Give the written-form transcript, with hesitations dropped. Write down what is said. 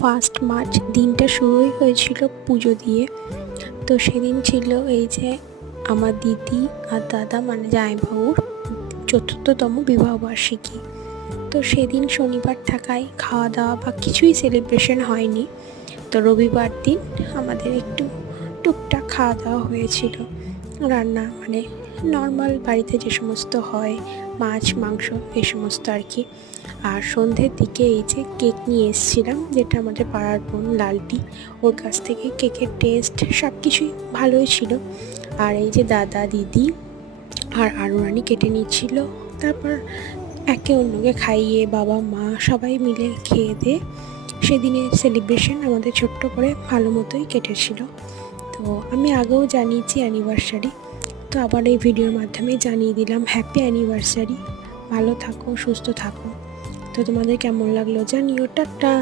1 March দিনটা শুরুই হয়েছিল পুজো দিয়ে। তো সেদিন ছিল এই যে আমার দিদি আর দাদা মানে জামাইবাবুর 4র্থতম বিবাহবার্ষিকী। তো সেদিন শনিবার থাকায় খাওয়া দাওয়া বা কিছুই সেলিব্রেশন হয়নি। তো রবিবার দিন আমাদের একটু টুকটাক খাওয়া দাওয়া হয়েছিল, রান্না মানে নর্মাল বাড়িতে যে সমস্ত হয়, মাছ মাংস এই সমস্ত আর কি। আর সন্ধ্যের দিকে এই যে কেক নিয়ে এসেছিলাম, যেটা আমাদের পাড়ার বোন লালটি, ওর কাছ থেকে কেকের টেস্ট সব কিছুই ভালোই ছিল। আর এই যে দাদা দিদি আর আরুরানি কেটে নিচ্ছিল, তারপর একে অন্যকে খাইয়ে বাবা মা সবাই মিলে খেয়ে দিয়ে সেদিনের সেলিব্রেশন আমাদের ছোট্ট করে ভালো মতোই কেটেছিল। তো আমি আগেও জানিয়েছি অ্যানিভার্সারি, তো আবার এই ভিডিওর মাধ্যমে জানিয়ে দিলাম হ্যাপি অ্যানিভার্সারি। ভালো থাকো, সুস্থ থাকো। তো তোমাদের কেমন লাগলো জানিও। টাটা।